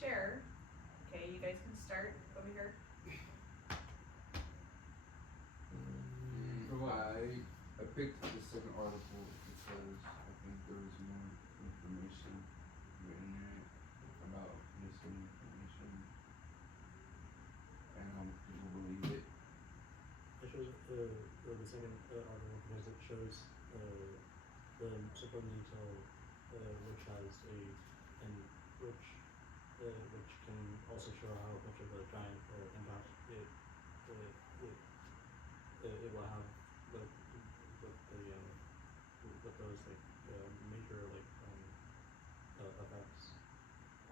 share. Okay, you guys can start over here. For what? I picked the second article because I think there was more information written in it about missing information, and how people believe it. It shows the second article because it shows the super detail which has a and which can also show how much of a giant impact it will have with the with those like major like effects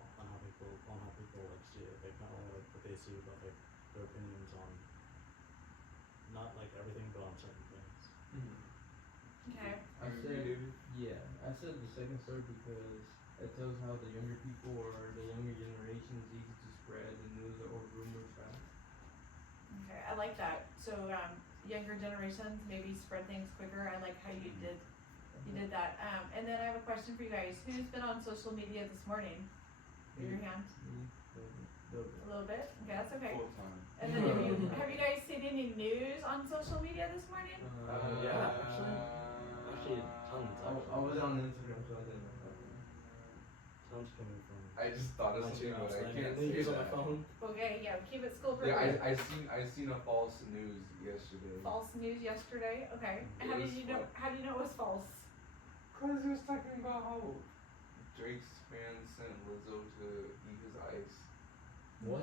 on how people like see it, like not only like what they see but like their opinions on not like everything but on certain things. Okay. I said the second story because it tells how the younger people or the younger generation is easy to spread the news or rumors fast. Okay, I like that. So younger generations maybe spread things quicker. I like how you did that. And then I have a question for you guys. Who's been on social media this morning? Raise your hand. A little bit. Okay, that's okay. Full time. And then have you guys seen any news on social media this morning? Yeah, actually tons. I was on Instagram, so I didn't know. Tons coming from. I just thought of something, but I can't say news on my that. phone. Okay, yeah, keep it school Yeah, appropriate. I seen a false news yesterday. False news yesterday. Okay. It How was did you know? fun. How do you know it was false? Cause he was talking about how Drake's fans sent Lizzo to eat his ice. What?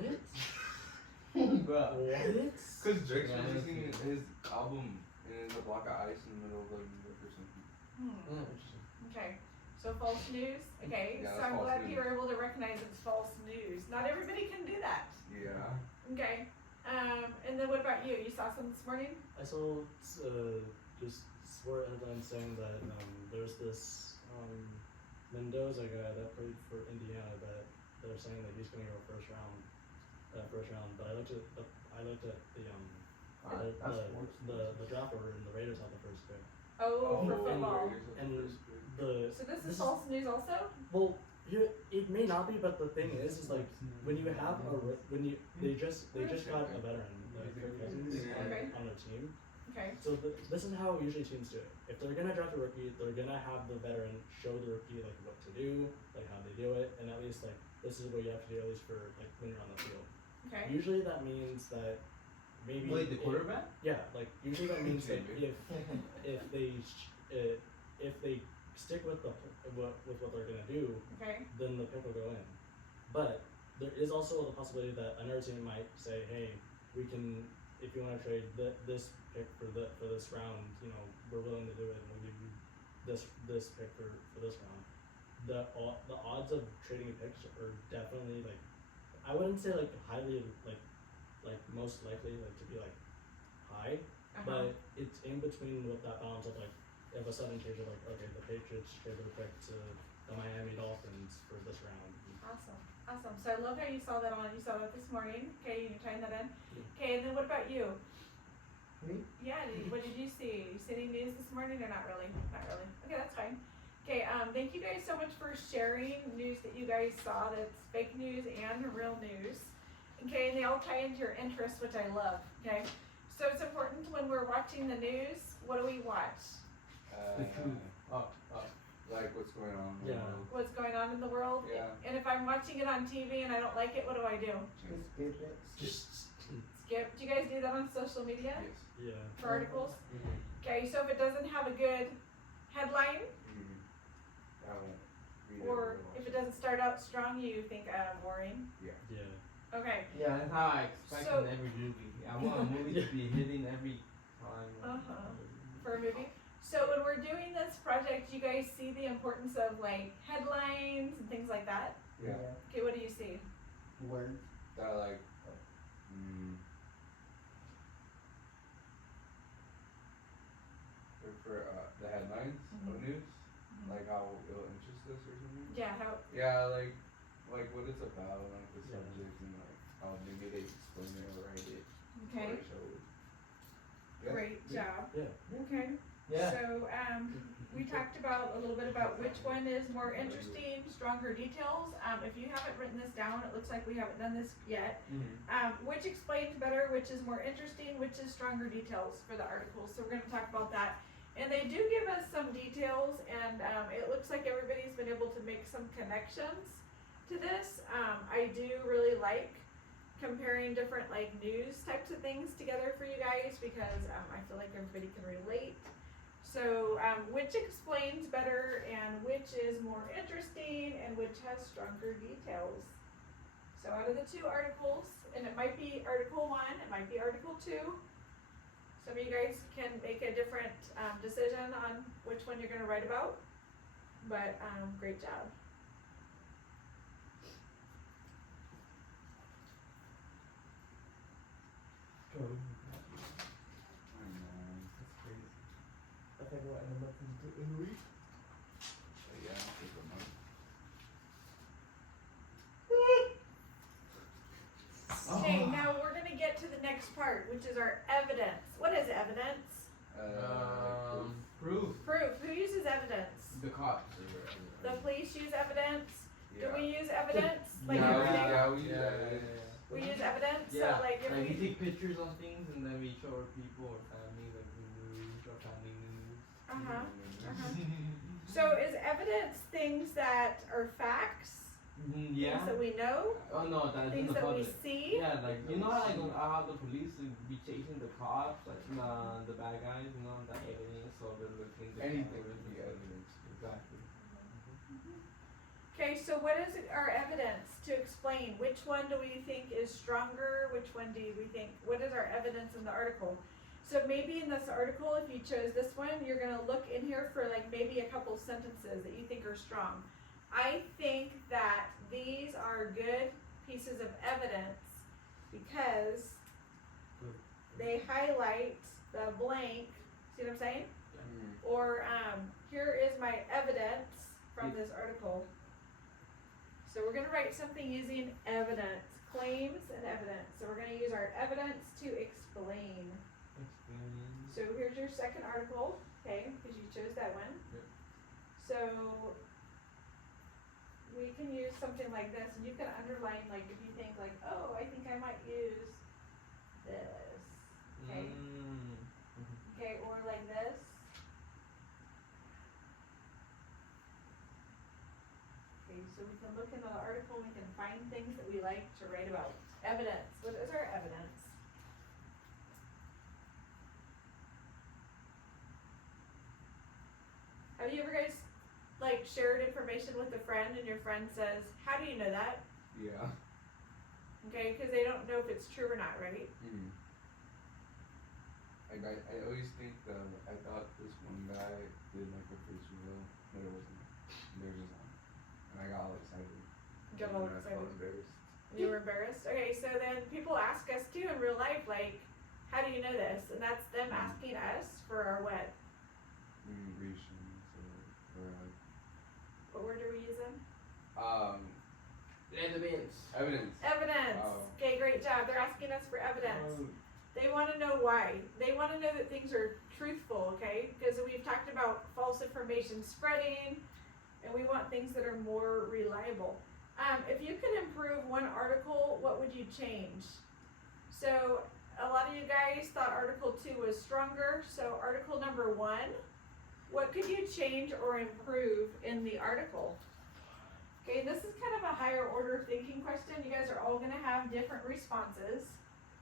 Bro. What? Cause Drake's Yeah, releasing his album and there's a block of ice in the middle of New York or something. Interesting. Okay. So false news. Okay. Yeah, so that's I'm false glad news. you were able to recognize it's false news. Not everybody can do that. Yeah. Okay. And then what about you? You saw some this morning? I saw just sport headlines saying that there's this Mendoza guy that played for Indiana that they're saying that he's gonna go first round. But I looked at the draft order and the Raiders have the first pick. Oh, for football. And So this is false news also? Well, it may not be, but the thing is like when you have they just got a veteran like Kirk Cousins Okay. on their team. Okay. So this is how usually teams do it. If they're gonna draft a rookie, they're gonna have the veteran show the rookie like what to do, like how they do it, and at least like this is what you have to do at least for like when you're on the field. Okay. Usually that means that maybe Wait, the quarterback? Yeah, like usually that means that if they stick with with what they're gonna do, Okay. then the pick will go in. But there is also the possibility that another team might say, hey, we can, if you want to trade this pick for this round, you know, we're willing to do it, and we'll give you this pick for this round. The odds of trading picks are definitely like, I wouldn't say like highly like most likely like to be like high, but it's in between with that balance of like if a sudden change of like, okay, the Patriots trade their pick to the Miami Dolphins for this round. Awesome. So I love how you saw that this morning. Okay, you're tying that in. Okay, and then what about you? Me? Yeah, what did you see? You see any news this morning or not really? Not really. Okay, that's fine. Okay, thank you guys so much for sharing news that you guys saw that's fake news and real news. Okay, and they all tie into your interests, which I love. Okay, so it's important when we're watching the news, what do we watch? Like what's going on in the Yeah. world. What's going on in the world? Yeah. And if I'm watching it on TV and I don't like it, what do I do? Just Skip. Do you guys do that on social media? Yes. yeah. For articles? Okay, so if it doesn't have a good headline, I won't read it or watch if it doesn't start out strong, you think, boring. Yeah. Okay. Yeah, that's how I expect So- in every movie. I want a movie to be hitting every time. For a movie. So when we're doing this project, you guys see the importance of like headlines and things like that? Yeah. Okay, what do you see? Words. That like for the headlines of news, like how it'll interest us or something. Yeah, how Yeah, like what it's about, like the subject, and like how maybe they explain it or write it okay. or show it. Yeah. Great job. Yeah. Okay. Yeah. So we talked about a little bit about which one is more interesting, stronger details. If you haven't written this down, it looks like we haven't done this yet. Which explains better, which is more interesting, which is stronger details for the articles. So we're gonna talk about that. And they do give us some details, and it looks like everybody's been able to make some connections to this. I do really like comparing different like news types of things together for you guys because I feel like everybody can relate. So which explains better and which is more interesting and which has stronger details. So out of the two articles, and it might be article 1, it might be article 2. Some of you guys can make a different decision on which one you're gonna write about, but great job. I know. That's crazy. I think what ended up in the week. But yeah, I'll take them up. Okay, now we're gonna get to the next part, which is our evidence. What is evidence? Proof. Proof. Who uses evidence? The cops. The police use evidence. Yeah. Do we use evidence? Like Yeah, every day? yeah, we use evidence. We use evidence. Yeah, So like if we we take pictures on things and then we show our people or family like we news or family news. So is evidence things that are facts? Yeah. Things that we know? Oh no, that's in Things the that we public. see? Yeah, like you know like how the police would be chasing the cops, like the bad guys, you know, that evidence or they're looking the Anything cameras would be and stuff. evidence. Exactly. Okay, so what is our evidence to explain? Which one do we think is stronger? Which one do we think, what is our evidence in the article? So maybe in this article, if you chose this one, you're gonna look in here for like maybe a couple sentences that you think are strong. I think that these are good pieces of evidence because they highlight the blank, see what I'm saying? Or here is my evidence from this article. So we're gonna write something using evidence, claims and evidence. So we're gonna use our evidence to explain. Explain. So here's your second article, okay, because you chose that one. Yep. So we can use something like this, and you can underline like if you think like, oh, I think I might use this, okay, okay, or like this. Okay, so we can look into the article, we can find things that we like to write about. Evidence, what is our evidence? Have you ever guys like shared information with a friend and your friend says, how do you know that? Yeah. Okay, because they don't know if it's true or not, right? Like I always think that I thought this one guy did like a face reveal, but it wasn't. They're just on. And I got all excited. Got all And I felt excited. embarrassed. You were embarrassed? Okay, so then people ask us too in real life, like, how do you know this? And that's them asking us for our what? Reassurance or What word do we use them? Evidence. evidence. Evidence. Oh. Okay, great job. They're asking us for evidence. They want to know why. They want to know that things are truthful, okay? Because we've talked about false information spreading, and we want things that are more reliable. If you could improve one article, what would you change? So a lot of you guys thought article 2 was stronger. So article number 1, what could you change or improve in the article? Okay, this is kind of a higher order thinking question. You guys are all gonna have different responses.